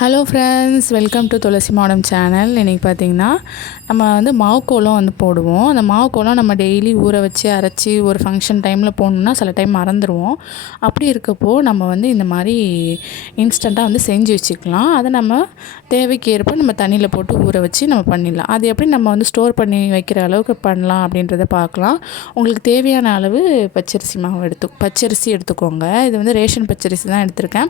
Hello friends, welcome to துளசி மாடம் channel. இன்றைக்கி பார்த்திங்கன்னா நம்ம வந்து மாவு கோலம் வந்து போடுவோம். அந்த மாவு கோலம் நம்ம டெய்லி ஊற வச்சு அரைச்சி ஒரு ஃபங்க்ஷன் டைமில் போடணுன்னா சில டைம் மறந்துடுவோம். அப்படி இருக்கப்போ நம்ம வந்து இந்த மாதிரி இன்ஸ்டண்ட்டாக வந்து செஞ்சு வச்சுக்கலாம். அதை நம்ம தேவைக்கு ஏற்ப நம்ம தண்ணியில் போட்டு ஊற வச்சு நம்ம பண்ணிடலாம். அது எப்படி நம்ம வந்து ஸ்டோர் பண்ணி வைக்கிற அளவுக்கு பண்ணலாம் அப்படின்றத பார்க்கலாம். உங்களுக்கு தேவையான அளவு பச்சரிசி எடுத்துக்கோங்க. இது வந்து ரேஷன் பச்சரிசி தான் எடுத்திருக்கேன்.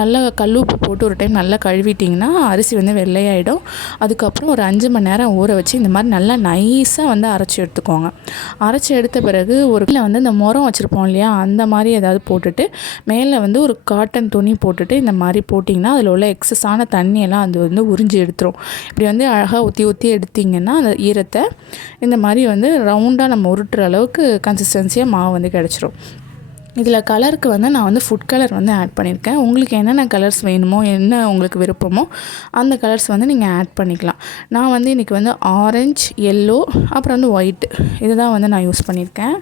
நல்லா கல்லுப்பு போட்டு ஒரு டைம் நல்லா கழுவிட்டிங்கன்னா அரிசி வந்து வெள்ளையாயிடும். அதுக்கப்புறம் ஒரு 5 மணி நேரம் ஊற வச்சு இந்த மாதிரி நல்லா நைஸாக வந்து அரைச்சி எடுத்துக்கோங்க. அரைச்சி எடுத்த பிறகு ஒரு வந்து இந்த முறம் வச்சுருப்போம் இல்லையா, அந்த மாதிரி ஏதாவது போட்டுட்டு மேலே வந்து ஒரு காட்டன் துணி போட்டுட்டு இந்த மாதிரி போட்டிங்கன்னா அதில் உள்ள எக்ஸஸான தண்ணியெல்லாம் அது வந்து உறிஞ்சி எடுத்துரும். இப்படி வந்து அழகாக ஊற்றி எடுத்திங்கன்னா அந்த ஈரத்தை இந்த மாதிரி வந்து ரவுண்டாக நம்ம உருட்டுற அளவுக்கு கன்சிஸ்டன்சியாக மாவு வந்து கிடச்சிரும். இதில் கலருக்கு வந்து நான் வந்து ஃபுட் கலர் வந்து ஆட் பண்ணியிருக்கேன். உங்களுக்கு என்னென்ன கலர்ஸ் வேணுமோ, என்ன உங்களுக்கு விருப்பமோ அந்த கலர்ஸ் வந்து நீங்கள் ஆட் பண்ணிக்கலாம். நான் வந்து இன்றைக்கி வந்து ஆரஞ்சு, எல்லோ, அப்புறம் வந்து ஒயிட் இதுதான் வந்து நான் யூஸ் பண்ணியிருக்கேன்.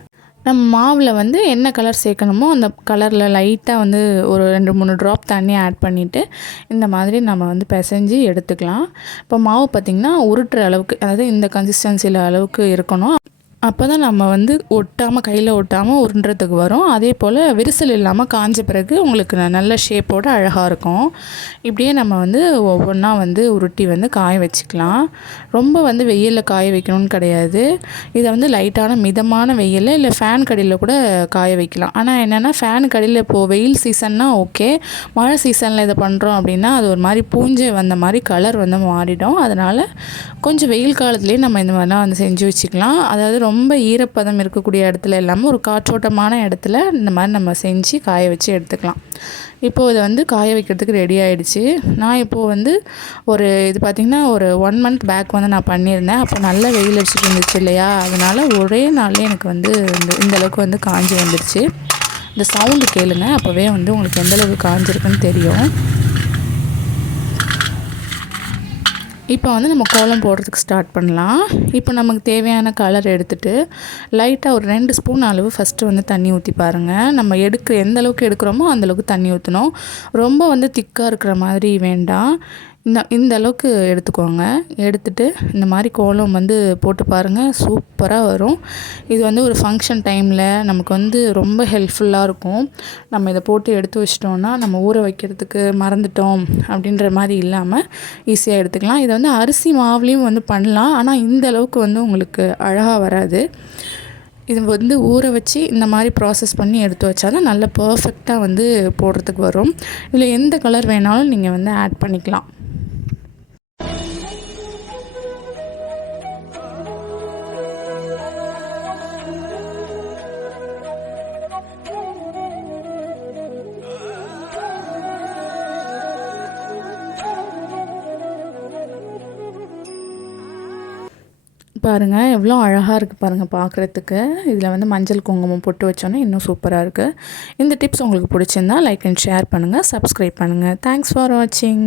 நம்ம மாவில் வந்து என்ன கலர் சேர்க்கணுமோ அந்த கலரில் லைட்டாக வந்து ஒரு 2-3 ட்ராப் தண்ணி ஆட் பண்ணிவிட்டு இந்த மாதிரி நம்ம வந்து பிசைஞ்சு எடுத்துக்கலாம். இப்போ மாவு பார்த்திங்கன்னா உருட்டுற அளவுக்கு, அதாவது இந்த கன்சிஸ்டன்சியில் அளவுக்கு இருக்கணும். அப்போ தான் நம்ம வந்து கையில் ஒட்டாமல் உருண்டுறதுக்கு வரும். அதே போல் விரிசல் இல்லாமல் காஞ்ச பிறகு உங்களுக்கு நல்ல ஷேப்போடு அழகாக இருக்கும். இப்படியே நம்ம வந்து ஒவ்வொன்றா வந்து உருட்டி வந்து காய வச்சுக்கலாம். ரொம்ப வந்து வெயிலில் காய வைக்கணும்னு கிடையாது. இதை வந்து லைட்டான மிதமான வெயிலில் இல்லை ஃபேன் கடியில் கூட காய வைக்கலாம். ஆனால் என்னென்னா ஃபேன் கடியில் இப்போது வெயில் சீசன்னா ஓகே, மழை சீசனில் இதை பண்ணுறோம் அப்படின்னா அது ஒரு மாதிரி பூஞ்சை வந்த மாதிரி கலர் வந்து மாறிடும். அதனால் கொஞ்சம் வெயில் காலத்துலேயே நம்ம இந்த மாதிரிலாம் வந்து செஞ்சு வச்சுக்கலாம். அதாவது ரொம்ப ஈரப்பதம் இருக்கக்கூடிய இடத்துல இல்லாமல் ஒரு காற்றோட்டமான இடத்துல இந்த மாதிரி நம்ம செஞ்சு காய வச்சு எடுத்துக்கலாம். இப்போது இதை வந்து காய வைக்கிறதுக்கு ரெடி ஆகிடுச்சு. நான் இப்போது வந்து இது பார்த்திங்கன்னா ஒரு 1 மந்த் பேக் வந்து நான் பண்ணியிருந்தேன். அப்போ நல்லா வெயில் அடிச்சுட்டு இருந்துச்சு இல்லையா, அதனால் ஒரே நாள்லேயே எனக்கு வந்து இந்த அளவுக்கு வந்து காஞ்சி வந்துடுச்சு. இந்த சவுண்டு கேளுங்க, அப்போவே வந்து உங்களுக்கு எந்தளவுக்கு காஞ்சிருக்குன்னு தெரியும். இப்போ வந்து நம்ம கோலம் போடுறதுக்கு ஸ்டார்ட் பண்ணலாம். இப்போ நமக்கு தேவையான கலர் எடுத்துகிட்டு லைட்டாக ஒரு 2 ஸ்பூன் அளவு ஃபஸ்ட்டு வந்து தண்ணி ஊற்றி பாருங்கள். நம்ம எந்த அளவுக்கு எடுக்கிறோமோ அந்தளவுக்கு தண்ணி ஊற்றணும். ரொம்ப வந்து திக்காக இருக்கிற மாதிரி வேண்டாம். இந்த அளவுக்கு எடுத்துக்கோங்க. எடுத்துகிட்டு இந்த மாதிரி கோலம் வந்து போட்டு பாருங்கள், சூப்பராக வரும். இது வந்து ஒரு ஃபங்க்ஷன் டைமில் நமக்கு வந்து ரொம்ப ஹெல்ப்ஃபுல்லாக இருக்கும். நம்ம இதை போட்டு எடுத்து வச்சிட்டோன்னா நம்ம ஊற வைக்கிறதுக்கு மறந்துட்டோம் அப்படின்ற மாதிரி இல்லாமல் ஈஸியாக எடுத்துக்கலாம். இதை வந்து அரிசி மாவுலேயும் வந்து பண்ணலாம். ஆனால் இந்த அளவுக்கு வந்து உங்களுக்கு அழகாக வராது. இது வந்து ஊற வச்சு இந்த மாதிரி ப்ராசஸ் பண்ணி எடுத்து வச்சா தான் நல்ல பர்ஃபெக்டாக வந்து போடுறதுக்கு வரும். இதில் எந்த கலர் வேணாலும் நீங்கள் வந்து ஆட் பண்ணிக்கலாம். பாருங்கள் எவ்வளோ அழகாக இருக்குது பாருங்கள் பார்க்குறதுக்கு. இதில் வந்து மஞ்சள் குங்குமம் போட்டு வச்சோன்னா இன்னும் சூப்பராக இருக்குது. இந்த டிப்ஸ் உங்களுக்கு பிடிச்சிருந்தா லைக் அண்ட் ஷேர் பண்ணுங்கள், சப்ஸ்கிரைப் பண்ணுங்கள். தேங்க்ஸ் ஃபார் வாட்சிங்.